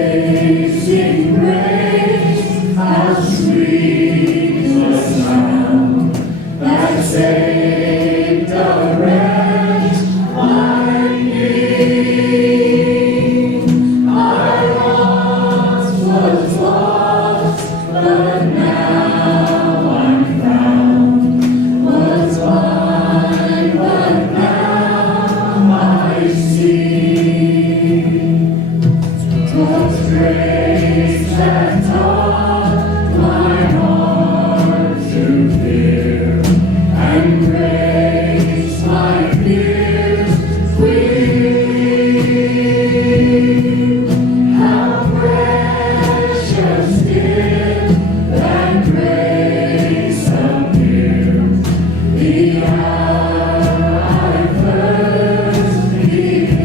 Amazing grace, how sweet the sound that saved a wretch like me. I once was lost, but now I'm found. Was blind, but now I see. 'Twas grace that taught my heart to fear, and grace my fears relieved. How precious did that grace appear, the hour I first believed.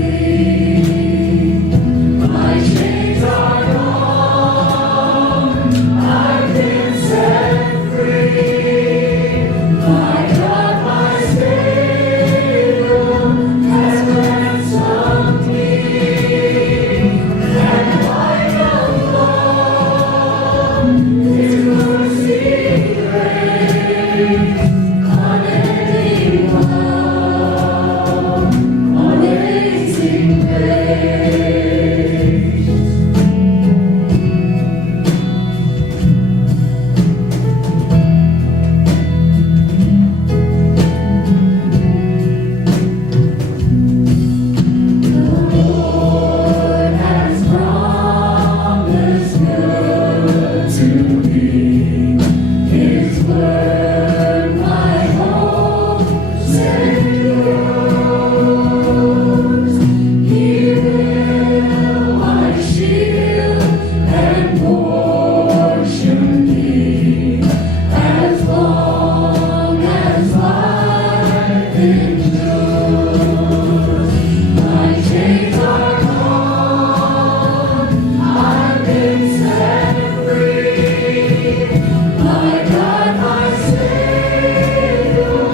My chains are gone, I've been set free. My God, my Savior, has ransomed me. And like a flood, His mercy grace, unending love, amazing grace. The Lord has promised good to me. His word my hope secures. He will my shield and portion be, as long as life endures. My chains are gone, I've been set free. My God, my Savior,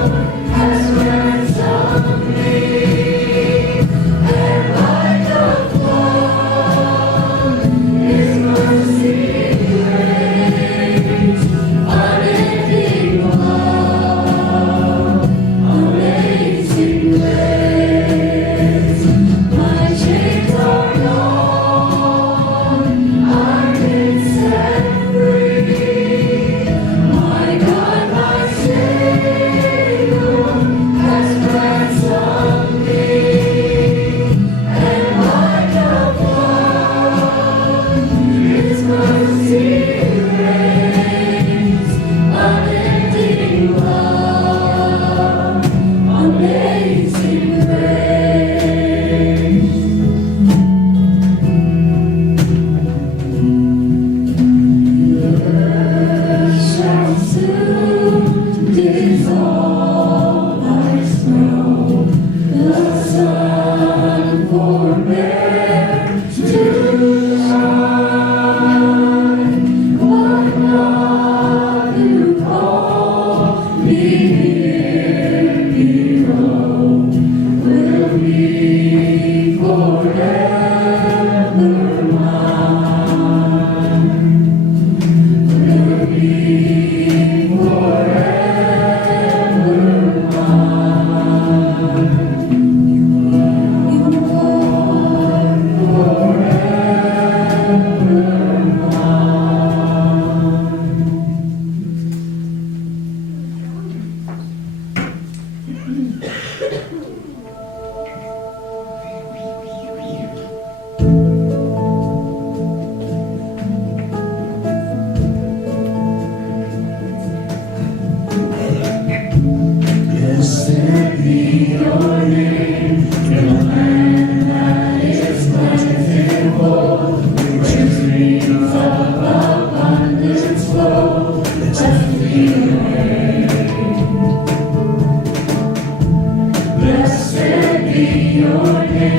has ransomed me. And like a flood, His mercy grace, unending love, amazing grace. My chains are gone, I've been set free. My God, my Savior, has ransomed me. And like a flood, His mercy grace, unending love, amazing grace. The earth shall soon dissolve like snow, the sun forbear to shine. But God who called me near below will be forever mine. Will be forever mine. You are forever Blessed be your name in a land that is plentiful, where streams of abundance flow. Blessed be your name. Blessed be your name.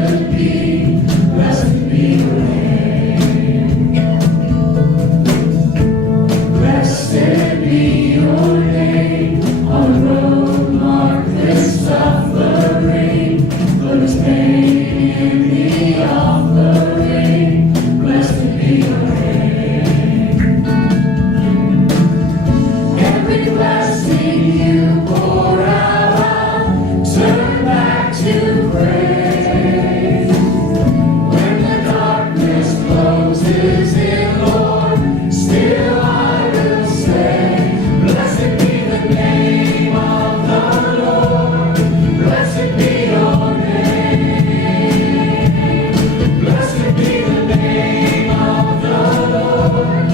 should be. Blessed be your name. Blessed be your name. On the road marked with suffering, Lord is pain in the offering. Blessed be your name. Every blessing you pour out, turn back to praise. When the darkness closes in, Lord, still I will say, blessed be the name of the Lord. Blessed be your name. Blessed be the name of the Lord.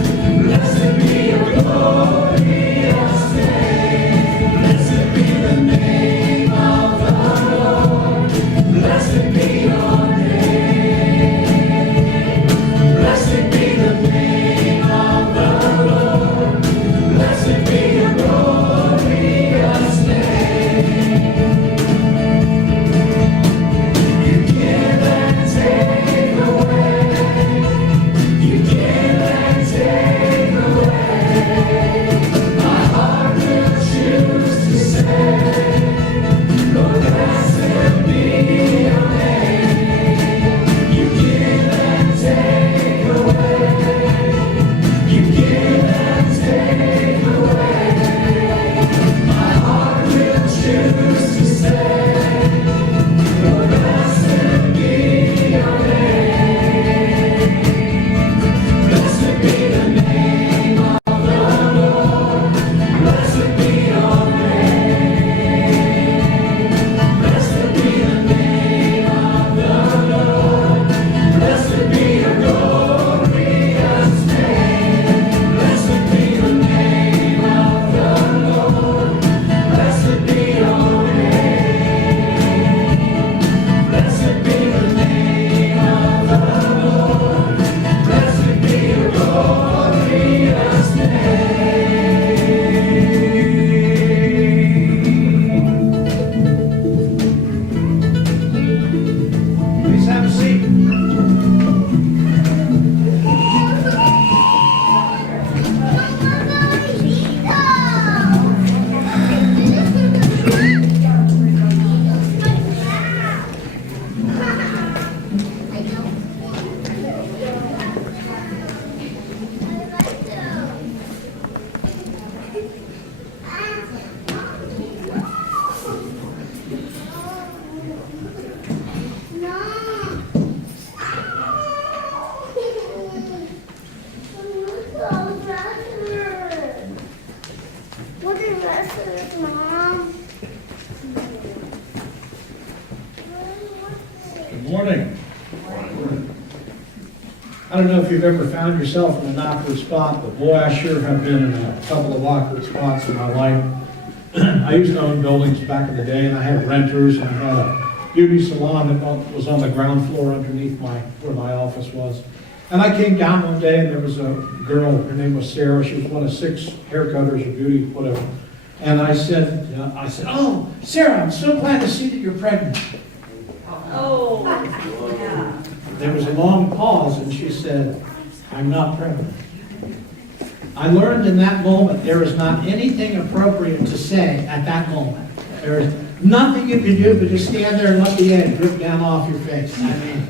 Blessed be your glorious name. Blessed be the name of the Lord. Blessed be your name. Blessed be the name of the Lord. Blessed be your glorious name. You give and take away. You give and take away. My heart will choose to say, Lord, blessed be your name. You give and take away. You give and take away. My heart will choose to say, Lord, blessed be your name. Blessed be the name of the Lord. Blessed be your name. Blessed be the name of the Lord. Blessed be your glorious name. Blessed be the name of the Lord. Blessed be your name. Blessed be the name of the Lord. Blessed be your glorious name. Please have a seat. What is this, Mom? Good morning. I don't know if you've ever found yourself in an awkward spot, but boy, I sure have been in a couple of awkward spots in my life. I used to own buildings back in the day, and I had renters, and I had a beauty salon that was on the ground floor underneath where my office was. And I came down one day, and there was a girl, her name was Sarah. She was one of 6 haircutters or beauty, whatever. And I said, "Oh, Sarah, I'm so glad to see that you're pregnant." Oh, yeah. There was a long pause, and she said, "I'm not pregnant." I learned in that moment there is not anything appropriate to say at that moment. There is nothing you can do but just stand there and let the egg drip down off your face. I mean,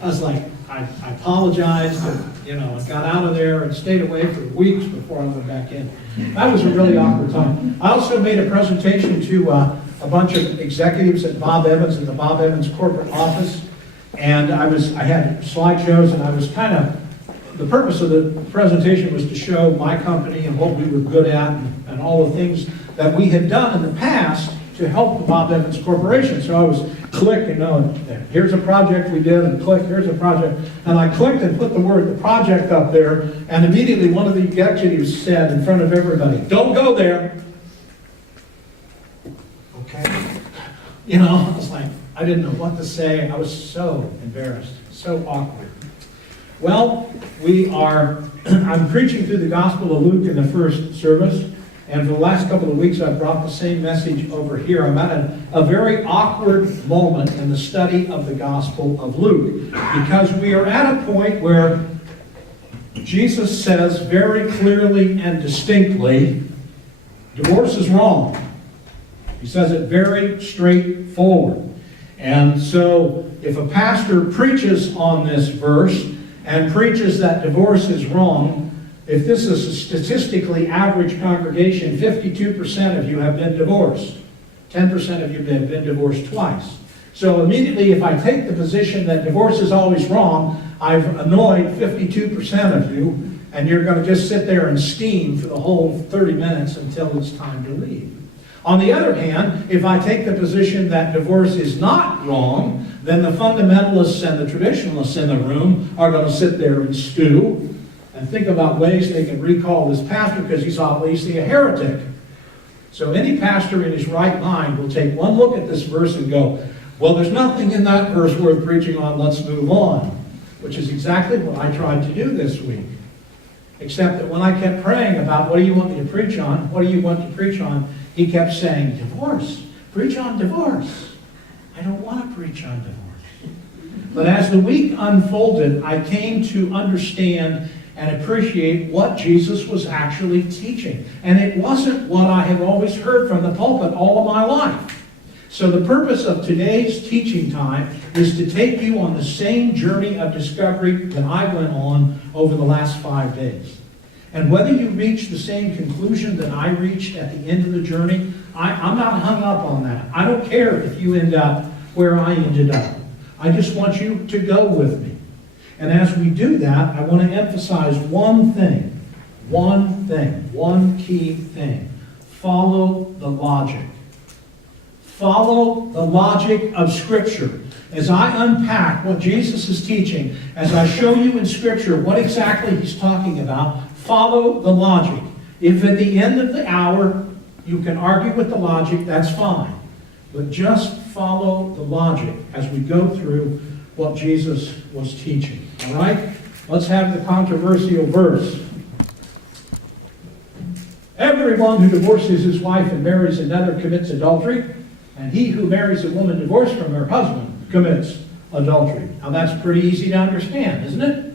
I was like, I apologized, and got out of there and stayed away for weeks before I went back in. That was a really awkward time. I also made a presentation to a bunch of executives at Bob Evans in the Bob Evans corporate office, and I had slideshows, and I was the purpose of the presentation was to show my company and what we were good at and all the things that we had done in the past to help the Bob Evans Corporation. So I was here's a project we did, and click, here's a project. And I clicked and put the project up there, and immediately one of the executives said in front of everybody, "Don't go there." Okay. I was like, I didn't know what to say. I was so embarrassed, so awkward. Well, I'm preaching through the Gospel of Luke in the first service, And for the last couple of weeks, I've brought the same message over here. I'm at a very awkward moment in the study of the Gospel of Luke, because we are at a point where Jesus says very clearly and distinctly, divorce is wrong. He says it very straightforward. And so if a pastor preaches on this verse and preaches that divorce is wrong, if this is a statistically average congregation, 52% of you have been divorced. 10% of you have been divorced twice. So immediately, if I take the position that divorce is always wrong, I've annoyed 52% of you, and you're going to just sit there and steam for the whole 30 minutes until it's time to leave. On the other hand, if I take the position that divorce is not wrong, then the fundamentalists and the traditionalists in the room are going to sit there and stew and think about ways they can recall this pastor because he's obviously a heretic. So any pastor in his right mind will take one look at this verse and go, well, there's nothing in that verse worth preaching on, let's move on. Which is exactly what I tried to do this week. Except that when I kept praying about what do you want me to preach on, what do you want to preach on, he kept saying, divorce, preach on divorce. I don't want to preach on divorce. But as the week unfolded, I came to understand and appreciate what Jesus was actually teaching. And it wasn't what I have always heard from the pulpit all of my life. So the purpose of today's teaching time is to take you on the same journey of discovery that I went on over the last 5 days. And whether you reach the same conclusion that I reached at the end of the journey, I'm not hung up on that. I don't care if you end up where I ended up. I just want you to go with me. And as we do that, I want to emphasize one key thing. Follow the logic. Follow the logic of Scripture. As I unpack what Jesus is teaching, as I show you in Scripture what exactly he's talking about, follow the logic. If at the end of the hour you can argue with the logic, that's fine. But just follow the logic as we go through what Jesus was teaching. All right? Let's have the controversial verse. Everyone who divorces his wife and marries another commits adultery, and he who marries a woman divorced from her husband commits adultery. Now that's pretty easy to understand, isn't it?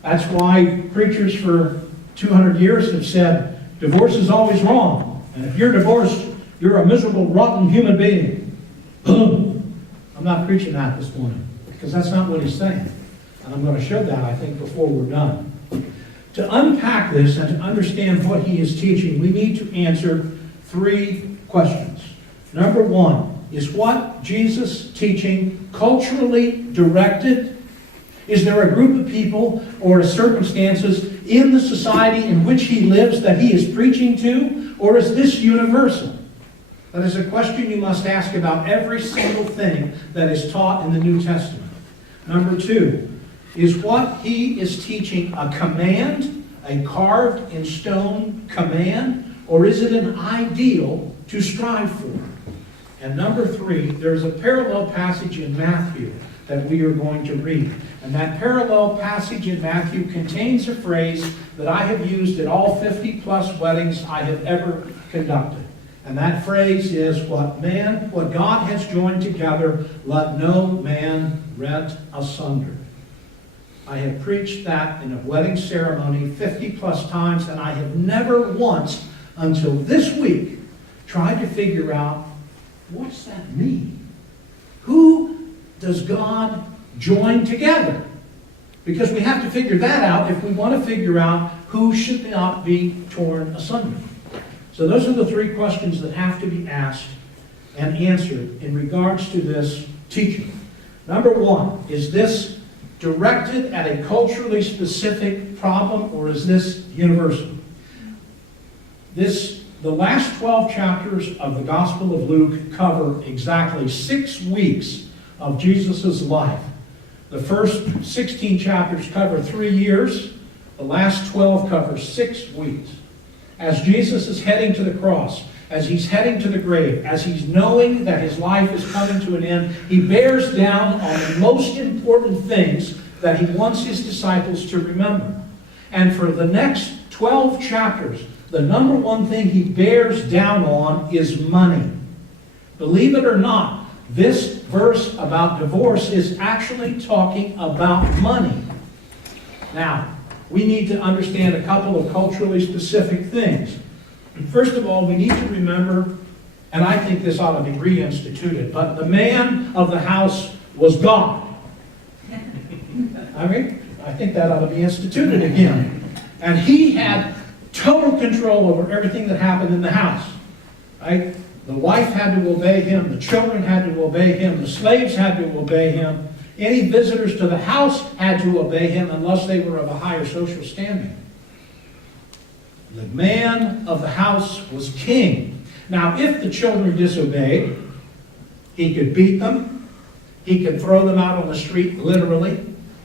That's why preachers for 200 years have said, divorce is always wrong. And if you're divorced, you're a miserable, rotten human being. Boom. I'm not preaching that this morning, because that's not what he's saying. And I'm going to show that, I think, before we're done. To unpack this and to understand what he is teaching, we need to answer 3 questions. Number 1, is what Jesus' teaching culturally directed? Is there a group of people or circumstances in the society in which he lives that he is preaching to? Or is this universal? That is a question you must ask about every single thing that is taught in the New Testament. Number 2, is what he is teaching a command, a carved in stone command, or is it an ideal to strive for? And number 3, there's a parallel passage in Matthew that we are going to read. And that parallel passage in Matthew contains a phrase that I have used at all 50+ weddings I have ever conducted. And that phrase is, what God has joined together, let no man rent asunder. I have preached that in a wedding ceremony 50+ times, and I have never once, until this week, tried to figure out, what's that mean? Who does God join together? Because we have to figure that out if we want to figure out who should not be torn asunder. So those are the 3 questions that have to be asked and answered in regards to this teaching. Number 1, is this directed at a culturally specific problem, or is this universal? The last 12 chapters of the Gospel of Luke cover exactly 6 weeks of Jesus' life. The first 16 chapters cover 3 years. The last 12 cover 6 weeks. As Jesus is heading to the cross, as he's heading to the grave, as he's knowing that his life is coming to an end, he bears down on the most important things that he wants his disciples to remember. And for the next 12 chapters, the number one thing he bears down on is money. Believe it or not, this verse about divorce is actually talking about money. Now, we need to understand a couple of culturally specific things. First of all, we need to remember, and I think this ought to be reinstituted, but the man of the house was God. I think that ought to be instituted again. And he had total control over everything that happened in the house. Right? The wife had to obey him, the children had to obey him, the slaves had to obey him. Any visitors to the house had to obey him unless they were of a higher social standing. The man of the house was king. Now, if the children disobeyed, he could beat them, he could throw them out on the street, literally,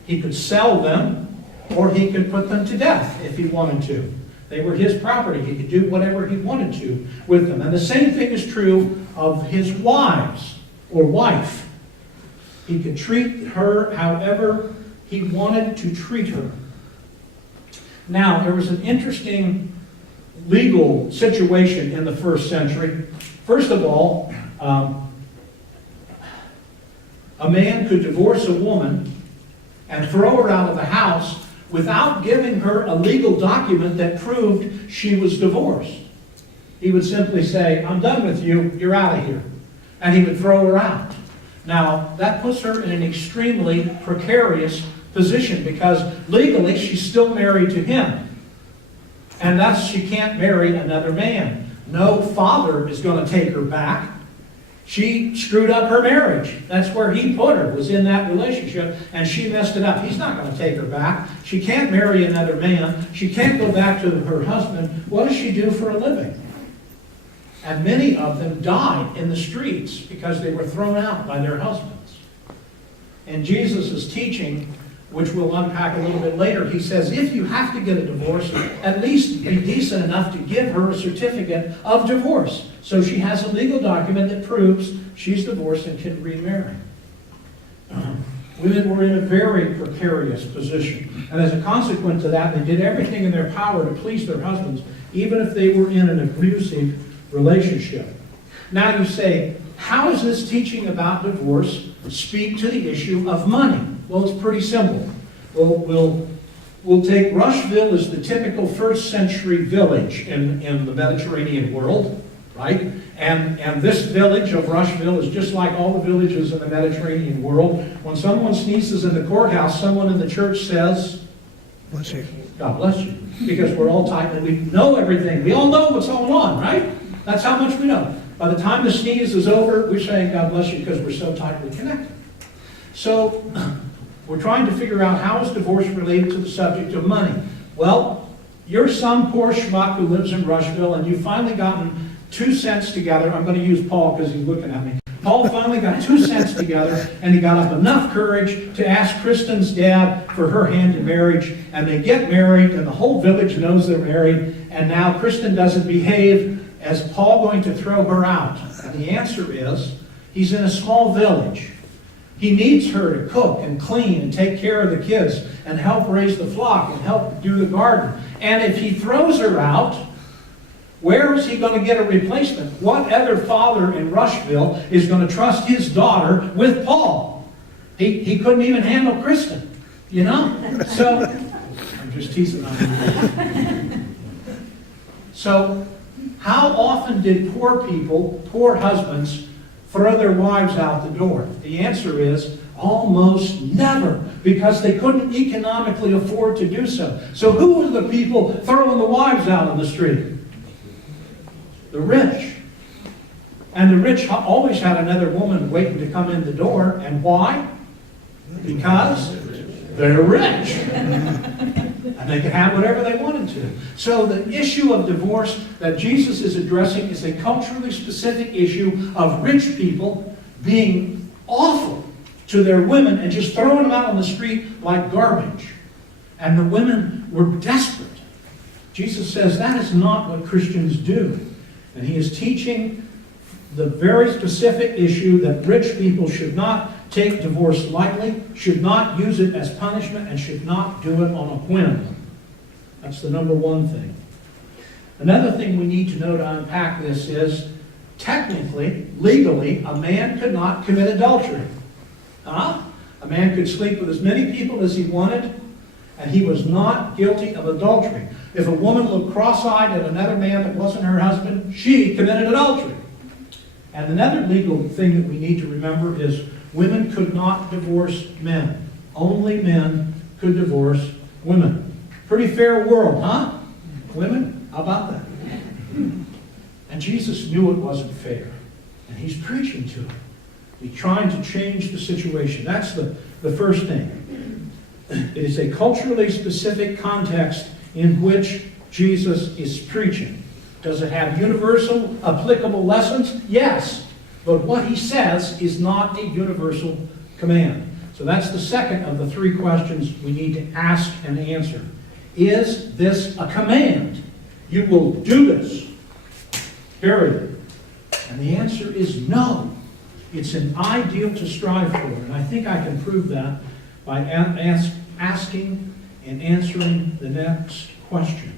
he could sell them, or he could put them to death if he wanted to. They were his property. He could do whatever he wanted to with them. And the same thing is true of his wives or wife. He could treat her however he wanted to treat her. Now, there was an interesting legal situation in the first century. First of all, a man could divorce a woman and throw her out of the house without giving her a legal document that proved she was divorced. He would simply say, "I'm done with you, you're out of here." And he would throw her out. Now, that puts her in an extremely precarious position because legally she's still married to him. And thus she can't marry another man. No father is going to take her back. She screwed up her marriage. That's where he put her, was in that relationship, and she messed it up. He's not going to take her back. She can't marry another man. She can't go back to her husband. What does she do for a living? And many of them died in the streets because they were thrown out by their husbands. And Jesus' teaching, which we'll unpack a little bit later, he says, if you have to get a divorce, at least be decent enough to give her a certificate of divorce. So she has a legal document that proves she's divorced and can remarry. Women were in a very precarious position. And as a consequence of that, they did everything in their power to please their husbands, even if they were in an abusive relationship. Now you say, how does this teaching about divorce speak to the issue of money? Well, it's pretty simple. We'll take Rushville as the typical first century village in the Mediterranean world, right? And this village of Rushville is just like all the villages in the Mediterranean world. When someone sneezes in the courthouse, someone in the church says, "Bless you. God bless you." Because we're all tight and we know everything. We all know what's going on, right? That's how much we know. By the time the sneeze is over, we're saying, "God bless you," because we're so tightly connected. So, we're trying to figure out how is divorce related to the subject of money. Well, you're some poor schmuck who lives in Rushville and you've finally gotten 2 cents together. I'm going to use Paul because he's looking at me. Paul finally got 2 cents together and he got up enough courage to ask Kristen's dad for her hand in marriage, and they get married and the whole village knows they're married, and now Kristen doesn't behave. Is Paul going to throw her out? And the answer is, he's in a small village. He needs her to cook and clean and take care of the kids and help raise the flock and help do the garden. And if he throws her out, where is he going to get a replacement? What other father in Rushville is going to trust his daughter with Paul? He couldn't even handle Kristen, you know? So, I'm just teasing on you. So, how often did poor people, poor husbands, throw their wives out the door? The answer is almost never, because they couldn't economically afford to do so. So who are the people throwing the wives out on the street? The rich. And the rich always had another woman waiting to come in the door. And why? Because they're rich. And they could have whatever they wanted to. So the issue of divorce that Jesus is addressing is a culturally specific issue of rich people being awful to their women and just throwing them out on the street like garbage. And the women were desperate. Jesus says that is not what Christians do. And he is teaching the very specific issue that rich people should not take divorce lightly, should not use it as punishment, and should not do it on a whim. That's the number one thing. Another thing we need to know to unpack this is, technically, legally, a man could not commit adultery. Huh? A man could sleep with as many people as he wanted, and he was not guilty of adultery. If a woman looked cross-eyed at another man that wasn't her husband, she committed adultery. And another legal thing that we need to remember is women could not divorce men. Only men could divorce women. Pretty fair world, huh? Women, how about that? And Jesus knew it wasn't fair. And he's preaching to it. He's trying to change the situation. That's the first thing. It is a culturally specific context in which Jesus is preaching. Does it have universal, applicable lessons? Yes. But what he says is not a universal command. So that's the second of the three questions we need to ask and answer. Is this a command? You will do this. Period. And the answer is no. It's an ideal to strive for. And I think I can prove that by asking and answering the next question.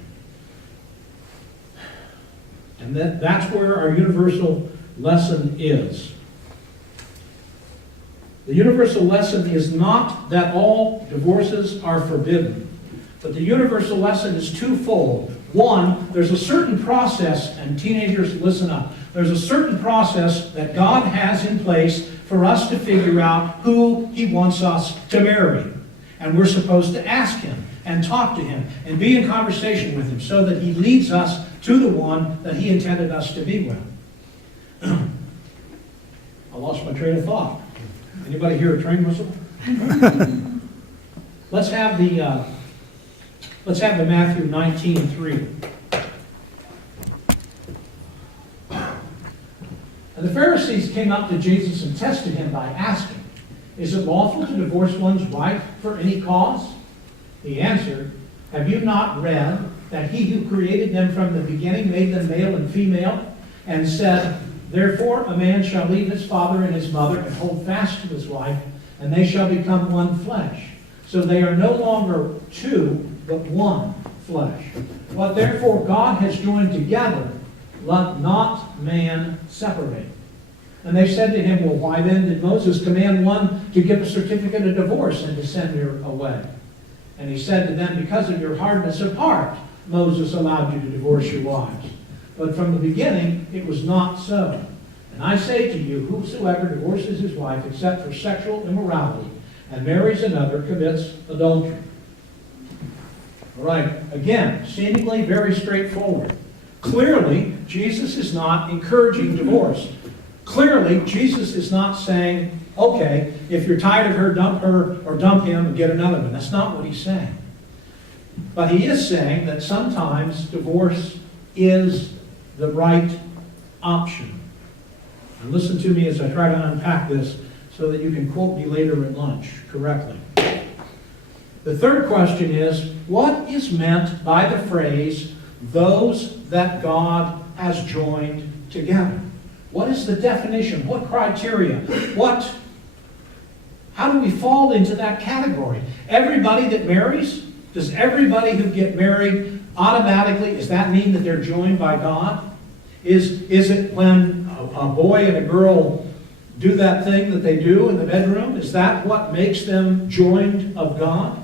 And that's where our universal lesson is. The universal lesson is not that all divorces are forbidden, but the universal lesson is twofold. One, there's a certain process, and teenagers, listen up. There's a certain process that God has in place for us to figure out who he wants us to marry. And we're supposed to ask him and talk to him and be in conversation with him so that he leads us to the one that he intended us to be with. I lost my train of thought. Anybody hear a train whistle? Let's have the Matthew 19:3. And the Pharisees came up to Jesus and tested him by asking, "Is it lawful to divorce one's wife for any cause?" He answered, "Have you not read that he who created them from the beginning made them male and female, and said, 'Therefore a man shall leave his father and his mother and hold fast to his wife, and they shall become one flesh. So they are no longer two, but one flesh. What therefore God has joined together, let not man separate.'" And they said to him, "Well, why then did Moses command one to give a certificate of divorce and to send her away?" And he said to them, "Because of your hardness of heart, Moses allowed you to divorce your wives. But from the beginning, it was not so. And I say to you, whosoever divorces his wife except for sexual immorality and marries another commits adultery." All right, again, seemingly very straightforward. Clearly, Jesus is not encouraging divorce. Clearly, Jesus is not saying, okay, if you're tired of her or dump him and get another one. That's not what he's saying. But he is saying that sometimes divorce is the right option. And listen to me as I try to unpack this so that you can quote me later at lunch correctly. The third question is, what is meant by the phrase, "those that God has joined together"? What is the definition? What criteria? How do we fall into that category? Everybody that marries? Does everybody who get married automatically, does that mean that they're joined by God? Is it when a boy and a girl do that thing that they do in the bedroom? Is that what makes them joined of God?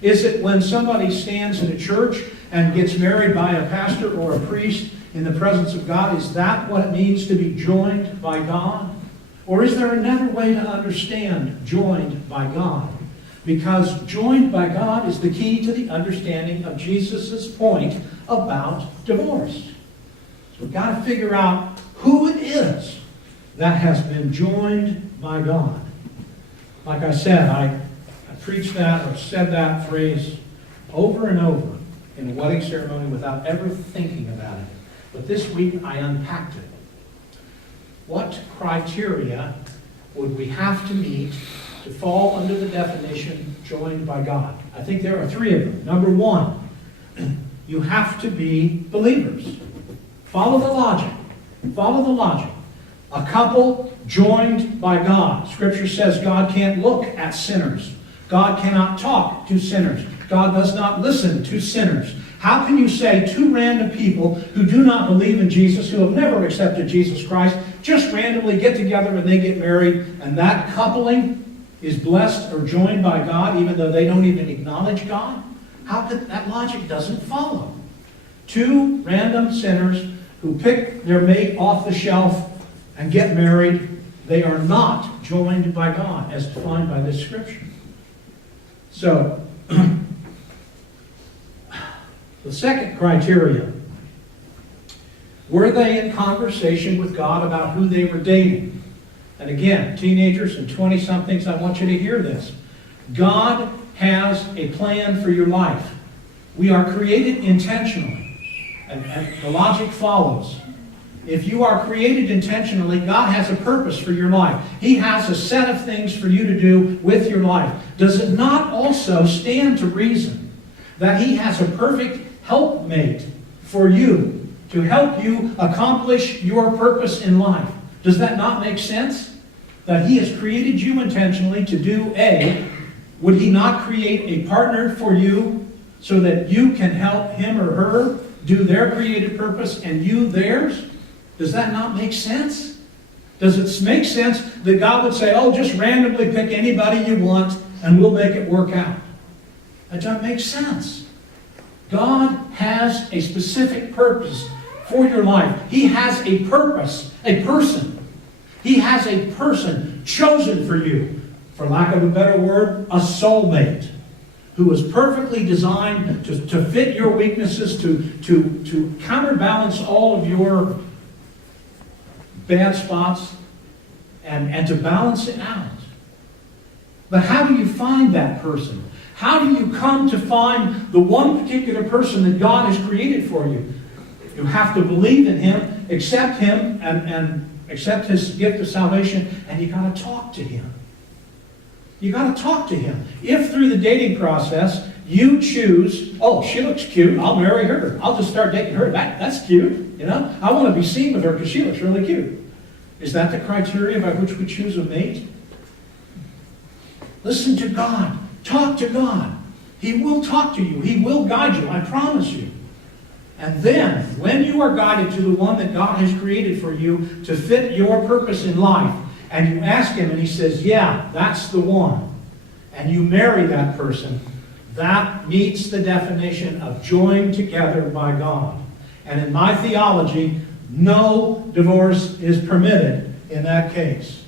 Is it when somebody stands in a church and gets married by a pastor or a priest in the presence of God? Is that what it means to be joined by God? Or is there another way to understand joined by God? Because joined by God is the key to the understanding of Jesus' point about divorce. So we've got to figure out who it is that has been joined by God. Like I said, I preached that or said that phrase over and over in a wedding ceremony without ever thinking about it. But this week I unpacked it. What criteria would we have to meet to fall under the definition joined by God? I think there are three of them. Number one, you have to be believers. Follow the logic. Follow the logic. A couple joined by God. Scripture says God can't look at sinners. God cannot talk to sinners. God does not listen to sinners. How can you say two random people who do not believe in Jesus, who have never accepted Jesus Christ, just randomly get together and they get married, and that coupling is blessed or joined by God, even though they don't even acknowledge God? How could that logic doesn't follow? Two random sinners who pick their mate off the shelf and get married, they are not joined by God, as defined by this scripture. So, the second criteria, were they in conversation with God about who they were dating? And again, teenagers and 20-somethings, I want you to hear this. God has a plan for your life. We are created intentionally. And the logic follows. If you are created intentionally, God has a purpose for your life. He has a set of things for you to do with your life. Does it not also stand to reason that He has a perfect helpmate for you to help you accomplish your purpose in life? Does that not make sense? That He has created you intentionally to do A. Would He not create a partner for you so that you can help him or her do their created purpose and you theirs? Does that not make sense? Does it make sense that God would say, oh, just randomly pick anybody you want and we'll make it work out? That doesn't make sense. God has a specific purpose for your life. He has a purpose, a person. He has a person chosen for you. For lack of a better word, a soulmate, who is perfectly designed to fit your weaknesses, to counterbalance all of your bad spots, and to balance it out. But how do you find that person? How do you come to find the one particular person that God has created for you? You have to believe in Him, accept Him, and accept His gift of salvation, and you got to talk to Him. You got to talk to Him. If through the dating process you choose, oh, she looks cute, I'll marry her. I'll just start dating her. That's cute. You know, I want to be seen with her because she looks really cute. Is that the criteria by which we choose a mate? Listen to God. Talk to God. He will talk to you. He will guide you. I promise you. And then, when you are guided to the one that God has created for you to fit your purpose in life, and you ask Him and He says, yeah, that's the one, and you marry that person, that meets the definition of joined together by God. And in my theology, no divorce is permitted in that case.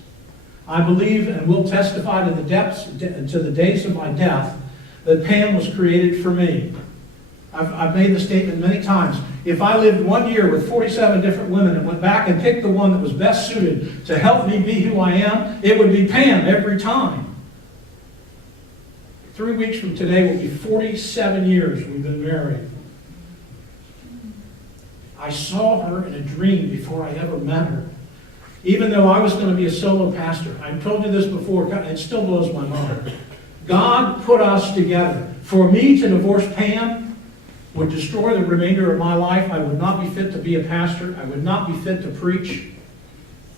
I believe and will testify to the days of my death that Pam was created for me. I've made the statement many times. If I lived 1 year with 47 different women and went back and picked the one that was best suited to help me be who I am, it would be Pam every time. 3 weeks from today will be 47 years we've been married. I saw her in a dream before I ever met her. Even though I was going to be a solo pastor. I've told you this before, it still blows my mind. God put us together. For me to divorce Pam would destroy the remainder of my life. I would not be fit to be a pastor. I would not be fit to preach,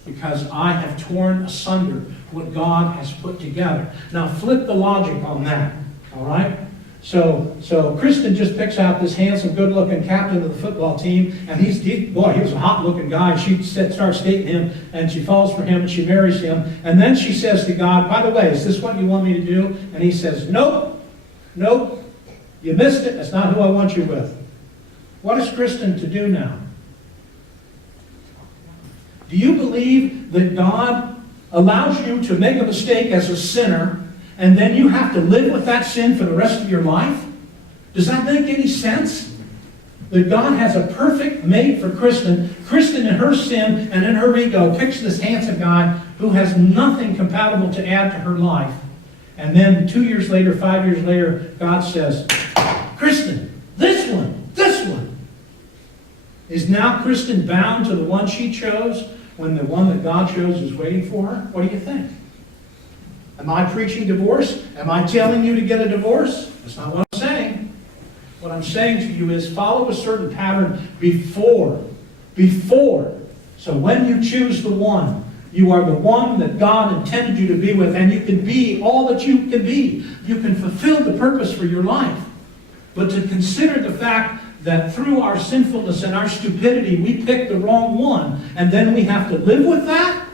because I have torn asunder what God has put together. Now flip the logic on that, all right? So Kristen just picks out this handsome, good-looking captain of the football team, and he was a hot-looking guy. She starts dating him, and she falls for him, and she marries him. And then she says to God, by the way, is this what you want me to do? And He says, nope, you missed it. That's not who I want you with. What is Kristen to do now? Do you believe that God allows you to make a mistake as a sinner, and then you have to live with that sin for the rest of your life? Does that make any sense? That God has a perfect mate for Kristen. Kristen, in her sin and in her ego, picks this handsome guy who has nothing compatible to add to her life. And then 2 years later, 5 years later, God says, Kristen, this one. Is now Kristen bound to the one she chose when the one that God chose is waiting for her? What do you think? Am I preaching divorce? Am I telling you to get a divorce? That's not what I'm saying. What I'm saying to you is follow a certain pattern before. So when you choose the one, you are the one that God intended you to be with, and you can be all that you can be. You can fulfill the purpose for your life. But to consider the fact that through our sinfulness and our stupidity, we picked the wrong one, and then we have to live with that?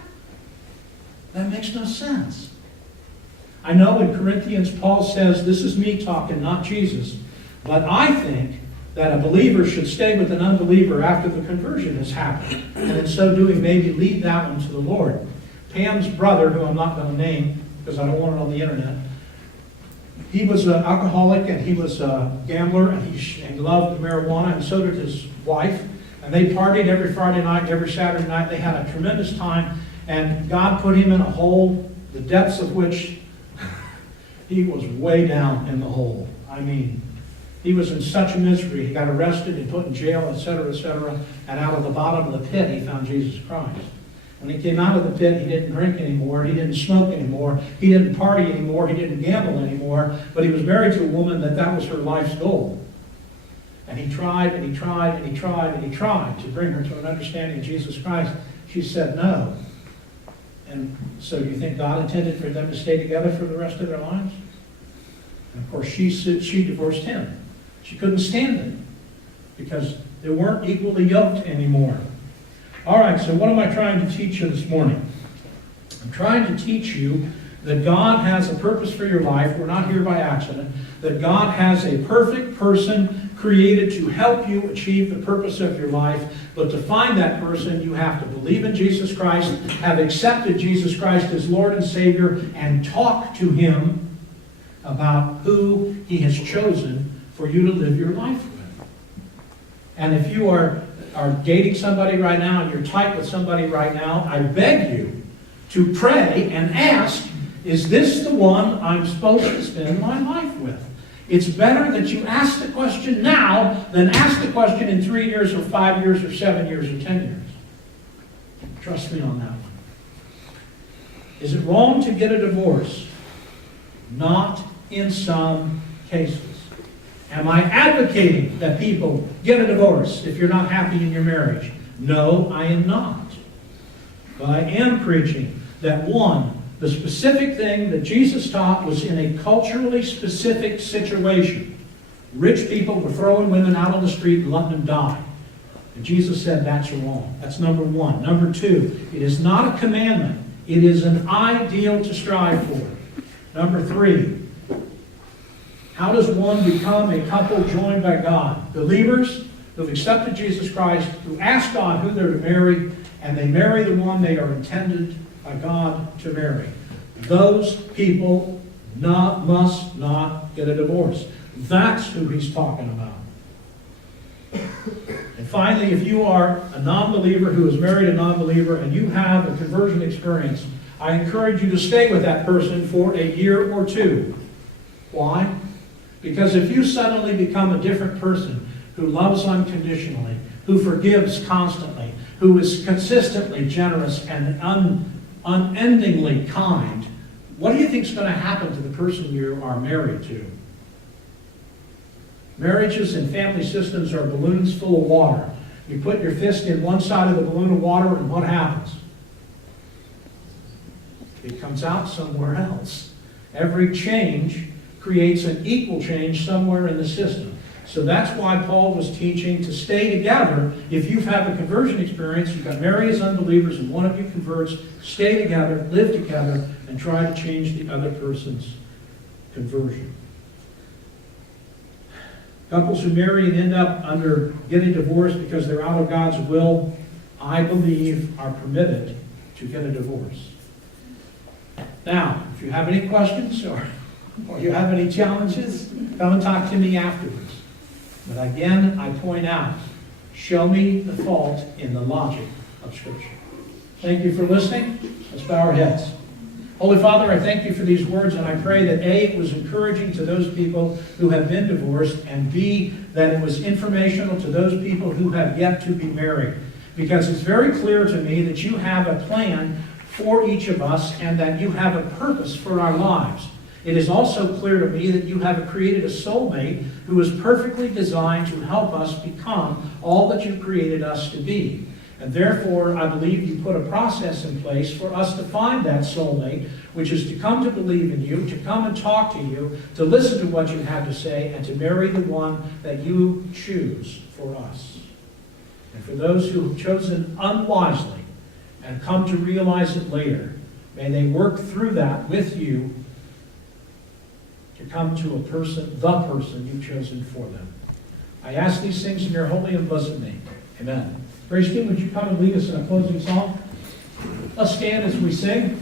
That makes no sense. I know in Corinthians, Paul says, this is me talking, not Jesus, but I think that a believer should stay with an unbeliever after the conversion has happened, and in so doing, maybe lead that one to the Lord. Pam's brother, who I'm not going to name because I don't want it on the internet, he was an alcoholic and he was a gambler and he loved marijuana, and so did his wife. And they partied every Friday night, every Saturday night. They had a tremendous time, and God put him in a hole, the depths of which he was way down in the hole. I mean, he was in such misery. He got arrested and put in jail, etc., etc. And out of the bottom of the pit, he found Jesus Christ. When he came out of the pit, he didn't drink anymore, he didn't smoke anymore, he didn't party anymore, he didn't gamble anymore, but he was married to a woman that was her life's goal. And he tried, and he tried, and he tried, and he tried to bring her to an understanding of Jesus Christ. She said no. And so do you think God intended for them to stay together for the rest of their lives? And of course, she divorced him. She couldn't stand it because they weren't equally yoked anymore. All right, so what am I trying to teach you this morning? I'm trying to teach you that God has a purpose for your life. We're not here by accident. That God has a perfect person created to help you achieve the purpose of your life. But to find that person, you have to believe in Jesus Christ, have accepted Jesus Christ as Lord and Savior, and talk to Him about who He has chosen for you to live your life with. And if you are dating somebody right now and you're tight with somebody right now, I beg you to pray and ask, is this the one I'm supposed to spend my life with? It's better that you ask the question now than ask the question in 3 years or 5 years or 7 years or 10 years. Trust me on that one. Is it wrong to get a divorce? Not in some cases. Am I advocating that people get a divorce if you're not happy in your marriage? No, I am not. But I am preaching that one, the specific thing that Jesus taught was in a culturally specific situation. Rich people were throwing women out on the street and letting them die. And Jesus said that's wrong. That's number one. Number two, it is not a commandment. It is an ideal to strive for. Number three, how does one become a couple joined by God? Believers who have accepted Jesus Christ, who ask God who they're to marry, and they marry the one they are intended by God to marry. Those people must not get a divorce. That's who he's talking about. And finally, if you are a non-believer who has married a non-believer and you have a conversion experience, I encourage you to stay with that person for a year or two. Why? Because if you suddenly become a different person who loves unconditionally, who forgives constantly, who is consistently generous and unendingly kind, what do you think is going to happen to the person you are married to? Marriages and family systems are balloons full of water. You put your fist in one side of the balloon of water, and what happens? It comes out somewhere else. Every change creates an equal change somewhere in the system. So that's why Paul was teaching to stay together. If you've had a conversion experience, you've got married as unbelievers and one of you converts, stay together, live together, and try to change the other person's conversion. Couples who marry and end up getting divorced because they're out of God's will, I believe, are permitted to get a divorce. Now, if you have any questions or you have any challenges, come and talk to me afterwards. But again, I point out, show me the fault in the logic of Scripture. Thank you for listening. Let's bow our heads. Holy Father, I thank you for these words, and I pray that A, it was encouraging to those people who have been divorced, and B, that it was informational to those people who have yet to be married. Because it's very clear to me that you have a plan for each of us and that you have a purpose for our lives. It is also clear to me that you have created a soulmate who is perfectly designed to help us become all that you've created us to be. And therefore, I believe you put a process in place for us to find that soulmate, which is to come to believe in you, to come and talk to you, to listen to what you have to say, and to marry the one that you choose for us. And for those who have chosen unwisely and come to realize it later, may they work through that with you to come to a person, the person you've chosen for them. I ask these things in your holy and blessed name. Amen. Praise team, would you come and lead us in a closing song? Let's stand as we sing.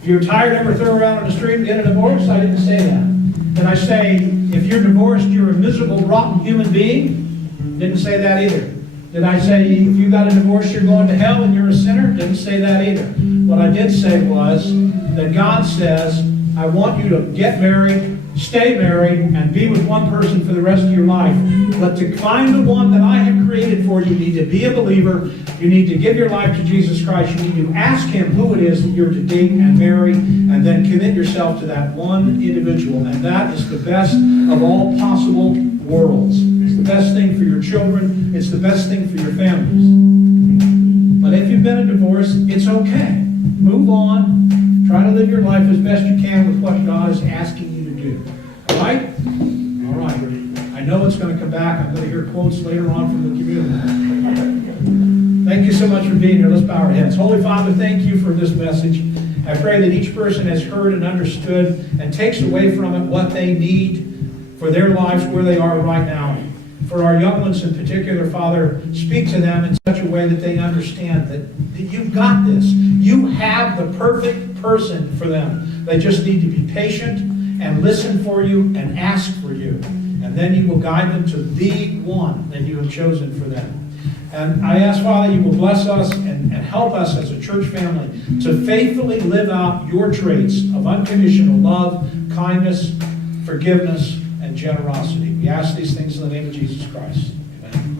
If you're tired, never throw around on the street and get a divorce. I didn't say that. Did I say if you're divorced, you're a miserable, rotten human being? Didn't say that either. Did I say if you got a divorce, you're going to hell and you're a sinner? Didn't say that either. What I did say was that God says, I want you to get married, stay married, and be with one person for the rest of your life. But to find the one that I have created for you, you need to be a believer. You need to give your life to Jesus Christ. You need to ask Him who it is that you're to date and marry, and then commit yourself to that one individual. And that is the best of all possible worlds. It's the best thing for your children. It's the best thing for your families. But if you've been in divorce, it's okay. Move on. Try to live your life as best you can with what God is asking you to do. All right? All right. I know it's going to come back. I'm going to hear quotes later on from the community. Thank you so much for being here. Let's bow our heads. Holy Father, thank you for this message. I pray that each person has heard and understood and takes away from it what they need for their lives where they are right now. For our young ones in particular, Father, speak to them in such a way that they understand that you've got this. You have the perfect person for them. They just need to be patient and listen for you and ask for you. And then you will guide them to the one that you have chosen for them. And I ask, Father, you will bless us and help us as a church family to faithfully live out your traits of unconditional love, kindness, forgiveness, and generosity. We ask these things in the name of Jesus Christ. Amen.